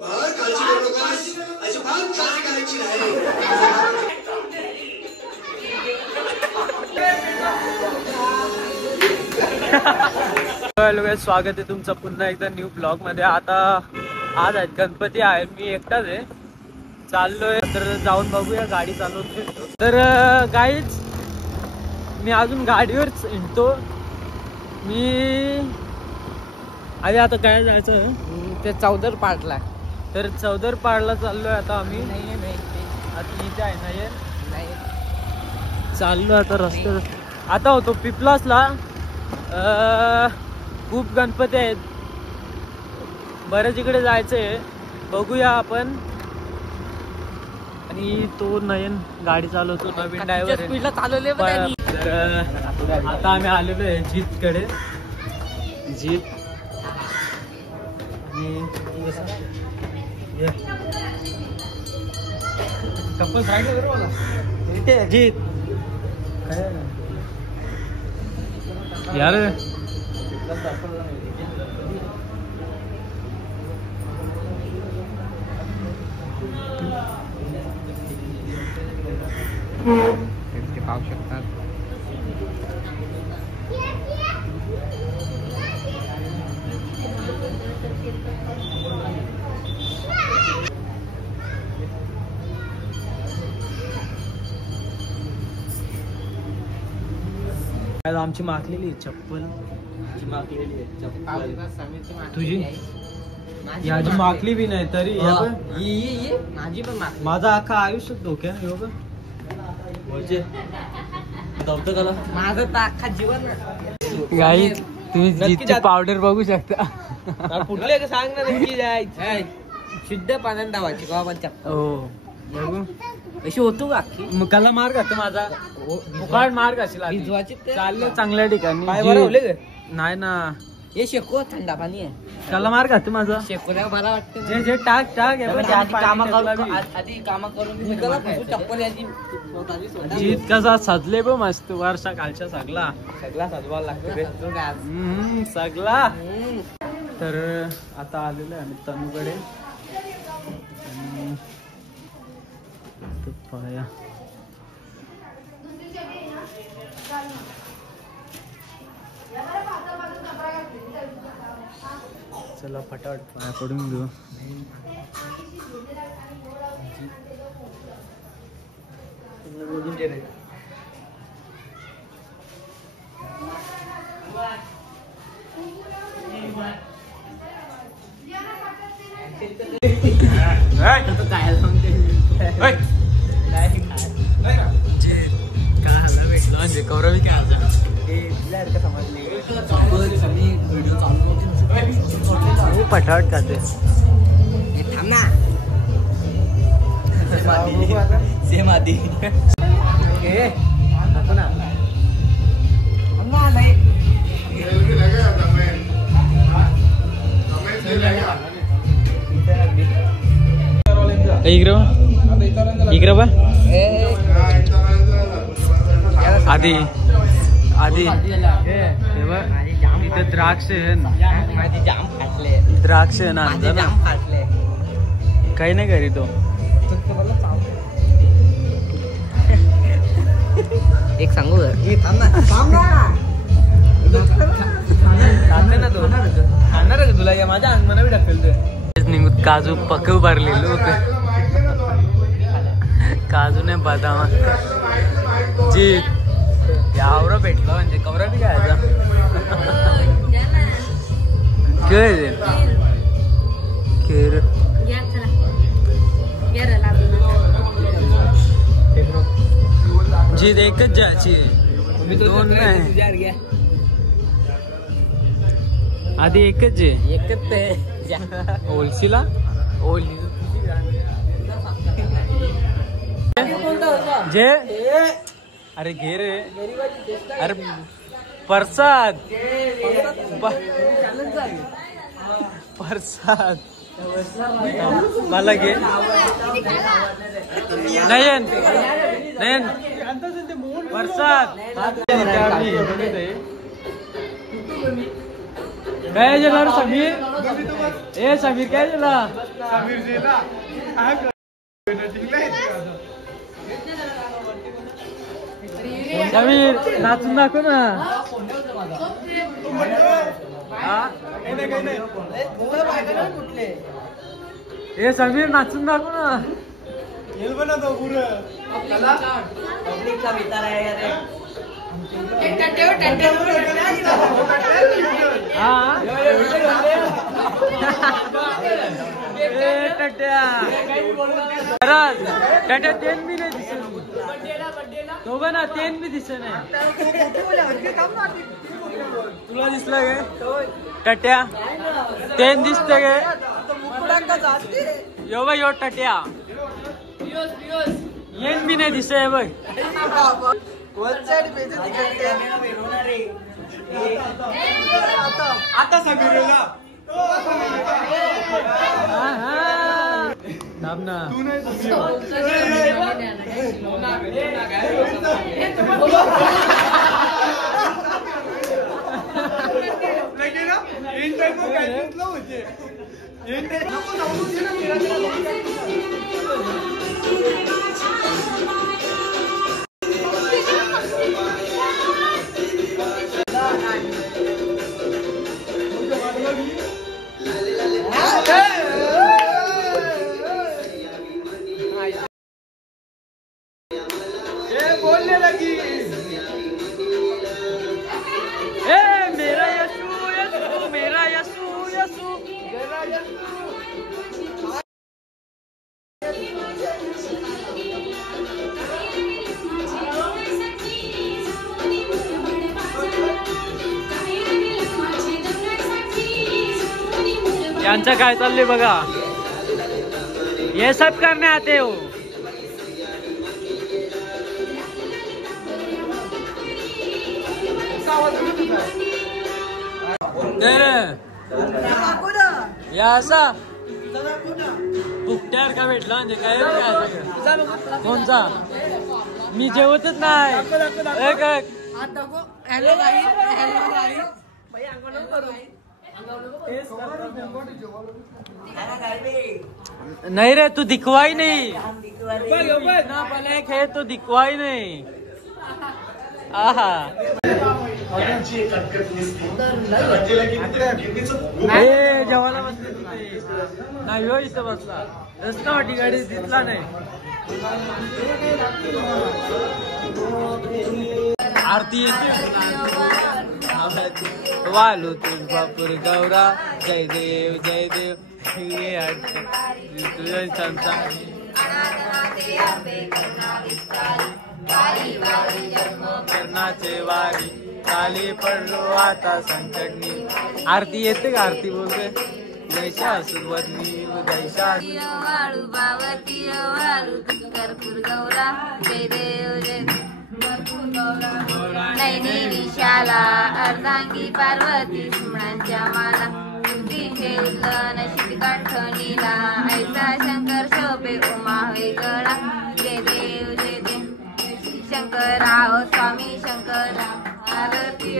फार काळजी करू नकास, अजिबात काळजी करायची नाही. हॅलो, स्वागत आहे तुमचं पुन्हा एकदा न्यू ब्लॉग मध्ये. आता आज आहेत गणपती आहे, मी एकटाच आहे, चाललोय तर जाऊन बघूया, गाडी चालवून फिरतो. तर गाईच मी अजून गाडीवरच हिंडतो. मी आधी आता काय जायचं ते चौदर पाडला, तर चौदर पाडला चाललोय आता आम्ही. आता इथे आहे नाही चाललो आता रस्त्यात. आता होतो पिपलासला. खूप गणपती आहेत, बऱ्याच इकडे जायचंय, बघूया आपण. आणि तो नयन गाडी चालवतो, नवीन ड्रायव्हर स्पीडला चालवले. तर आता आम्ही आलेलो आहे जीत कडे. जीत कपल जीत यार पाहू शकतात. आमची मागलेली चप्पल, मागलेली चप्पल तुझी, याची मागली बी नाही तरी माझी पण माझा अख्खा आयुष्य धोक्या माझं तर अख्खा जीवन. गाई तुम्ही जीतची पावडर बघू शकता. कुठले सांग ना, नक्की जायचं शुद्ध पाण्यात धावायची का आपण चप्पल. हो बघू कशी होतो का मुकाला मार्ग असतो माझा, मुकाड मार्ग असेल. चालले चांगल्या ठिकाणी नाही ना, हे शेको थंडा पाणी आहे. त्याला मार्ग असतो माझा, शेकोऱ्या मला वाटतं जे जे टाक टाक आधी कामा करून चप्पल याची जीत कसा सजले ब मस्त. वर्षा कालच्या सगळा सजवायला लागतो सगळा. तर आता आलेलो आहे आम्ही तनूकडे. पाया चला फटाफट पाया पडून घेऊ. म्हणजे कौरवी काय पटावट खाते. थांब ना, सेम आधी इकडं बा आधी आधी इथे द्राक्ष माझी जाम फाटले, द्राक्ष ना जाम फाटले. काही नाही करी तो. एक सांगू खाणार का तुला, या माझ्या अंगणाला बी ढकलतोय. निघून काजू पक भरलेलो होत, काजू नाही बदाम. जीत यावर भेटलं म्हणजे कवरा बी काय खेर जीत एकच जायची, दोन नाही. आधी एकच आहे, एकच ओलशीला ओली जे. अरे घे रे, अरे प्रसाद प्रसाद मला घे. नयन नयन प्रसाद काय समीर ए समीर काय झाला समीर नाचून दाखव ना ए समीर नाचून दाखव ना टट्या तेन बी नाही दिसत तो बघ ना तेन बी दिसत नाही तुला दिसलं गे टट्या तेन दिसत गे यो बघ यो टट्या येन बी नाही दिसत बघ आता सगळं थांब ना बोलने लगी मेरा यसू यसू मेरा यसू यसू यांचं काय चाललंय बघा ये सब करने आते हो या असा बुकट्यावर का भेटला म्हणजे काय कोणचा मी जेवतच नाही नहीं रे तू दिखवाई नहीं ना ब्लैक है तो दिखवाई नहीं आहा जेवायला बसले नाही हो इथं बसला रस्ता वाटी गाडी दिसला नाही आरती वालू तुझ बापूर गौरा जय देव ये तुझ्या संसा करणाचे वारी खाली पडलो आता संकटनी आरती येते का आरती बोलते जैशा सुरुवातनी जैशा वाळू बावती वाळू कर्पूर गौरा जय देव जय नैनी विशाला अर्धांगी पार्वती सुमणांच्या माला बुद्धीचे उल्लन शिरकंठनीला ऐसा शंकर शोभे उमा होय गळा जय देव शंकरा ओ स्वामी शंकरा आरती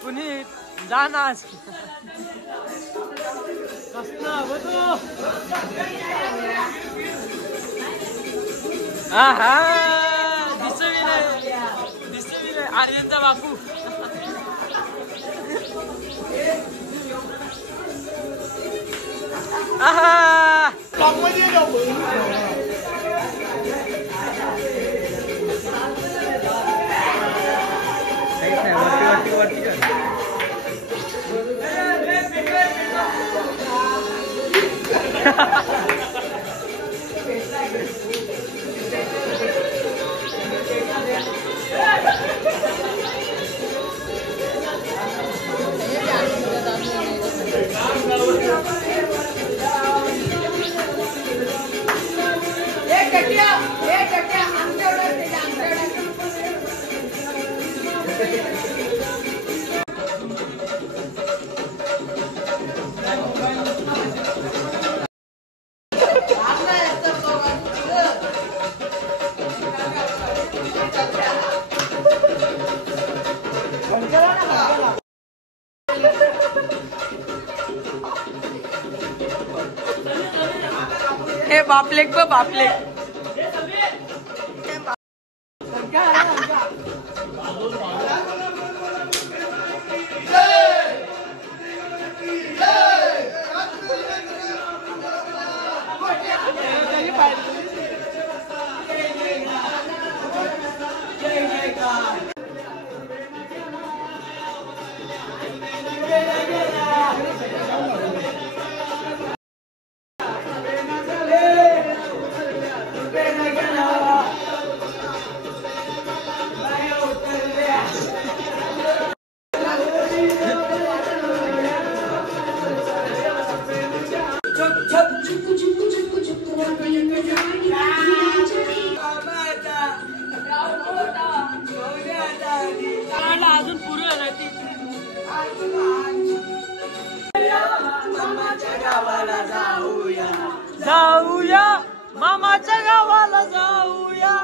कुणी जानास कसला बघतो आहा दिसवी नाही आर्यनचा बापू आहा हे बापलेक ब बापलेक अजून पुरं मामाच्या गावाला जाऊया जाऊया मामाच्या गावाला जाऊया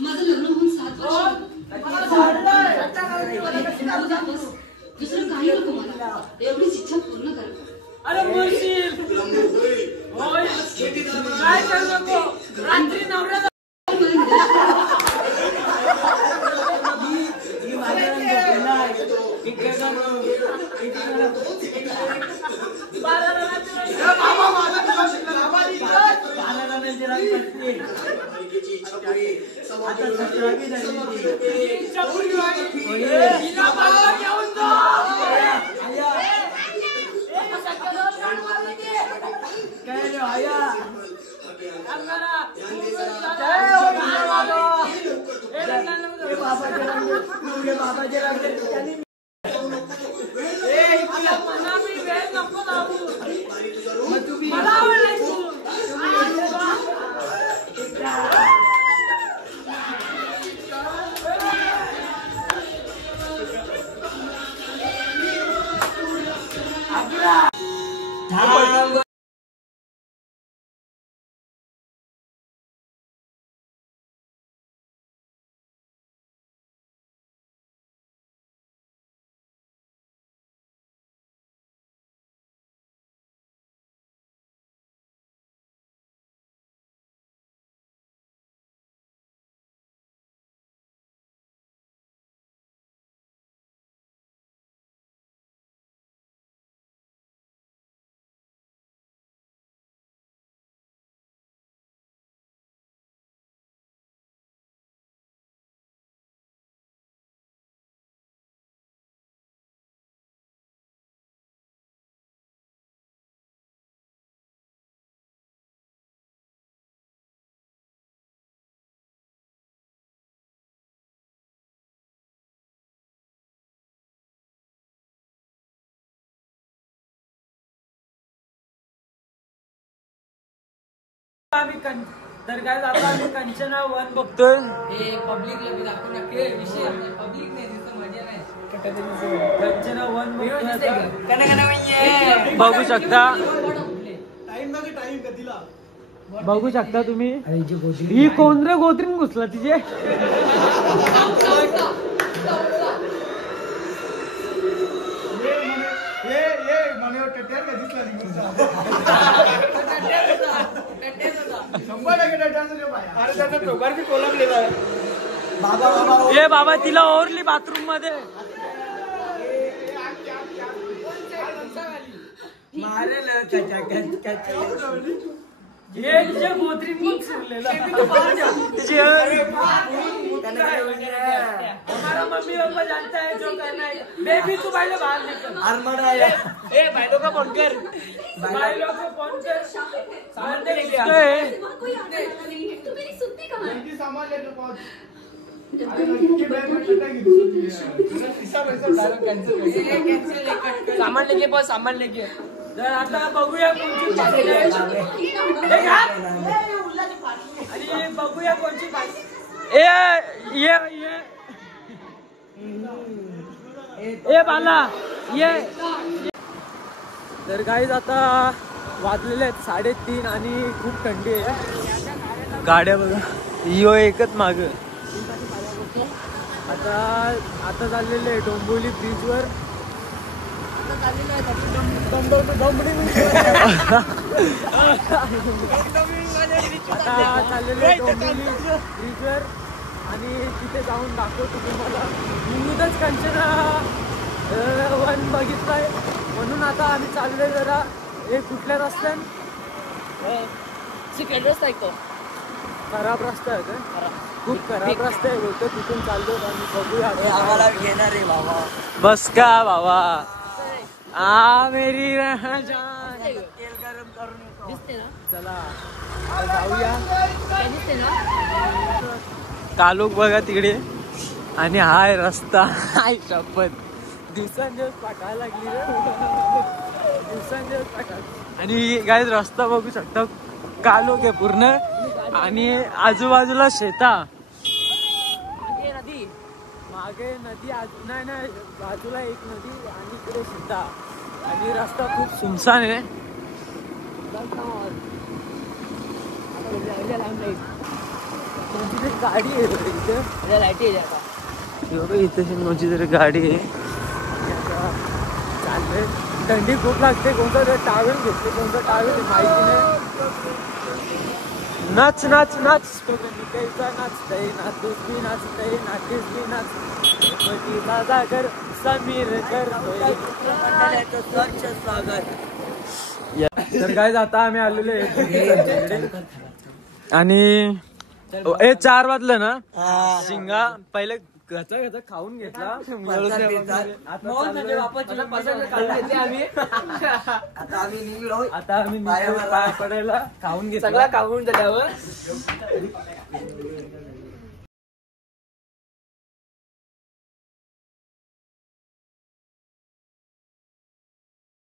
माझं लग्न होऊन 7 वर्ष दुसरं काही नको मला एवढीच इच्छा पूर्ण कर. अरे काय करू नको रात्री नवरा तर काय आता आम्ही कंचना 1 बघतोय. पब्लिकला बी दाखवू ना के विषय पब्लिक नाही दिसत मजा नाही कंचना 1 कना बघू शकता. बघू शकता तुम्ही. ही कोण रे गोत्रीन घुसला तिचे. ये बाबा तिला ओरली बाथरूम मध्ये. ये तिच्या गोत्रीन मग सुरलेला. हमारा मम्मी पापा जानता है जो करना है. बेबी तू पहले बाहर निकल. ए भाई लोग का फोन कर. भाई लोग को फोन कर. सामान लेके आ. कोई आता नहीं है तो मेरी सुनती कहाँ है? सामान ले लो. सामान लेके बस सामान लेके. तर आता बघूया कोणची पार्टी आहे. आणि बघूया कोणची पार्टी. ए बाला ये. तर गाईज आता वाजलेले आहेत 3:30 आणि खूप थंडी आहे. गाड्या बघा यो एकच माग. आता चाललेले आहे डोंबिवली ब्रिजवर. आता चाललेले डोंबिवली ब्रिजवर आणि तिथे जाऊन दाखवतो तुम्हाला. नुकतंच कंचना 1 बघितलाय म्हणून आता आम्ही चाललोय जरा. हे कुठल्या रस्त्यान सिक्रेट रस्ता आहे तो. खराब रस्ता आहे का. खूप खराब रस्ता आहे बोलतो. तिथून चाललो आम्ही. बघूया आम्हाला घेणार आहे बाबा. बस का बाबा. मेरी जान. तेल गरम करून दिसते ना. चला जाऊया. दिसते ना. कालोख बघा तिकडे. आणि हाय रस्ता. हाय शपथ दिवसांदिवस पाठायला लागली रे. दिवसांदिवस पाठायला. आणि काय रस्ता बघू शकता. कालोख आहे पूर्ण. आणि आजूबाजूला शेता. मागे नदी नाही बाजूला एक नदी आणि इकडे शेता. आणि रस्ता खूप सुमसान आहे. गाडी आहे इथे. लाईट आहे इथे कोणची तरी गाडी आहे. चाललंय. थंडी खूप लागते. कोणता तरी टावेल घेतले. कोणता टावेल माहिती नाही. नाच नाच नाच कैसा नाचतय नाचूस बी नाचतय नाचीस बी नाच सागर समीर करतोय तर काय आता आम्ही आलेलो आहे आणि 4 वाजलं ना शिंगा पहिले घचा खाऊन घेतला आता आम्ही पाया पडायला खाऊन घेतला सगळा खाऊन झाल्यावर